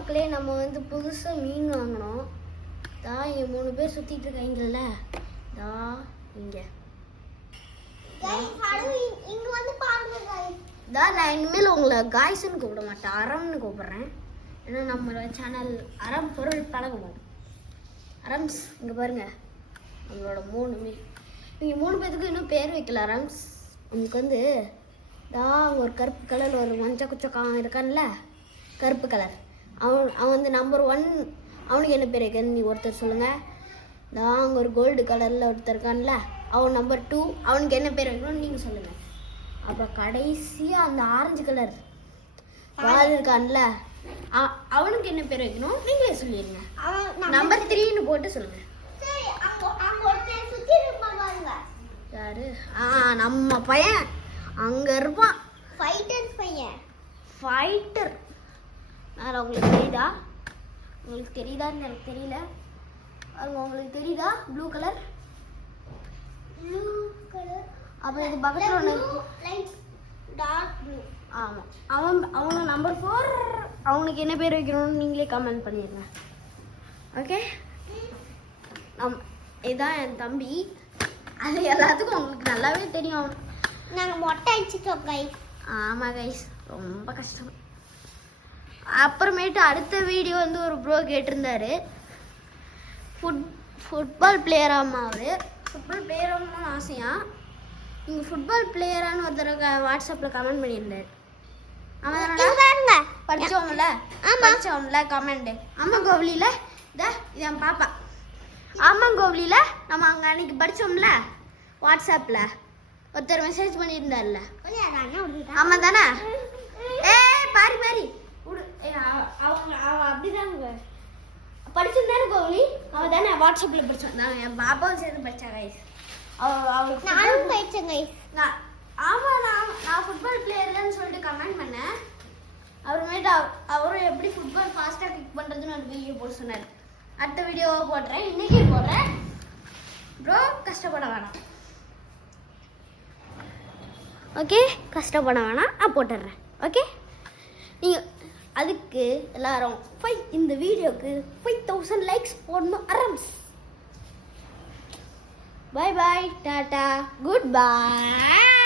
மக்களே, நம்ம வந்து புதுசாக மீன் வாங்கினோம். தான் இங்கே 3 பேர் சுற்றிட்டு இருக்காங்கல்ல, தான் இங்கே தான். நான் இனிமேல் உங்களை காய்ஸ்ன்னு கூப்பிட மாட்டேன், அறம்னு கூப்பிட்றேன். ஏன்னா நம்ம சேனல் அறம் பொருள் பழகுவோம். அரம்ஸ் இங்கே பாருங்க, நம்மளோட 3 மீன். நீங்கள் 3 பேருக்கு இன்னும் பேர் வைக்கல. அரம்ஸ் உங்களுக்கு வந்து தான் அங்கே ஒரு கருப்பு கலர் ஒரு மஞ்சள் குச்சக்கான் இருக்கான்ல, கருப்பு கலர். அவன் வந்து நம்பர் 1. அவனுக்கு என்ன பேர் வைக்கன்னு நீ ஒருத்தர் சொல்லுங்கள். தான் அங்கே ஒரு கோல்டு கலரில் ஒருத்தர் இருக்கான்ல, அவன் நம்பர் 2. அவனுக்கு என்ன பேர் வைக்கணும்னு நீங்கள் சொல்லுங்கள். அப்புறம் கடைசியாக அந்த ஆரஞ்சு கலர் வால் இருக்கான்ல, அவனுக்கு என்ன பேர் வைக்கணும் நீங்களே சொல்லிடுங்க. நம்பர் 3ன்னு போட்டு சொல்லுங்கள். யாரு? நம்ம பையன் அங்கே இருப்பான், ஃபைட்டர் பையன். ஃபைட்டர் உங்களுக்கு தெரியுதா? உங்களுக்கு தெரியுதான்னு எனக்கு தெரியல. உங்களுக்கு தெரியுதா? Blue colour. அப்போ இது பக்கத்தில் ஒன்று டார்க் ப்ளூ. ஆமாம், அவனுக்கு நம்பர் 4. அவனுக்கு என்ன பேர் வைக்கணும்னு நீங்களே கமெண்ட் பண்ணிடுங்க. ஓகே, இதுதான் என் தம்பி. அது எல்லாத்துக்கும் உங்களுக்கு நல்லாவே தெரியும். நாங்கள் மொட்டை அடிச்சிட்டோம் கைஸ். ஆமாம் கைஸ், ரொம்ப கஷ்டம். அப்புறமேட்டு அடுத்த வீடியோ வந்து ஒரு ப்ரோ கேட்டிருந்தாரு, ஃபுட்பால் பிளேயராமா. அவர் ஃபுட்பால் பிளேயரானு ஆசையா. நீங்கள் ஃபுட்பால் பிளேயரானு ஒருத்தர் வாட்ஸ்அப்பில் கமெண்ட் பண்ணியிருந்தார். அவன் படித்தவங்கள கமெண்ட்டு. ஆமாம் கோவிலியில் இது என் பாப்பா. ஆமாம் கோவிலியில் நம்ம அங்கே அன்னைக்கு படித்தோம்ல, வாட்ஸ்அப்பில் ஒருத்தர் மெசேஜ் பண்ணியிருந்தார்ல. ஆமாம் தானே? பாரி பாரி விடு. அவன் அப்படிதாங்க படிச்சிருந்தானே கோவிலி. அவன் தானே வாட்ஸ்அப்பில் படித்தான். நான் என் பாப்பாவும் சேர்ந்து படித்தேன் கைஸ். அவளுக்கு நானும் படித்தேன் கைஸ். ஆமாம், நான் ஃபுட்பால் பிளேயர்லன்னு சொல்லிட்டு கமெண்ட் பண்ணேன். அப்புறமேட்டு அவரும் எப்படி ஃபுட்பால் ஃபாஸ்ட்டாக கிக் பண்ணுறதுன்னு ஒரு வீடியோ போட சொன்னார். அடுத்த வீடியோவை போடுறேன், இன்றைக்கே போடுறேன். ப்ரோ கஷ்டப்பட வேணாம். ஓகே, கஷ்டப்பட வேணாம், நான் போட்டுடுறேன். ஓகே, நீங்கள் அதுக்கு எல்லாரும் இந்த வீடியோக்கு 5000 லைக்ஸ் போடணும். அரம்ஸ் பாய் பாய், டாட்டா, குட் பாய்.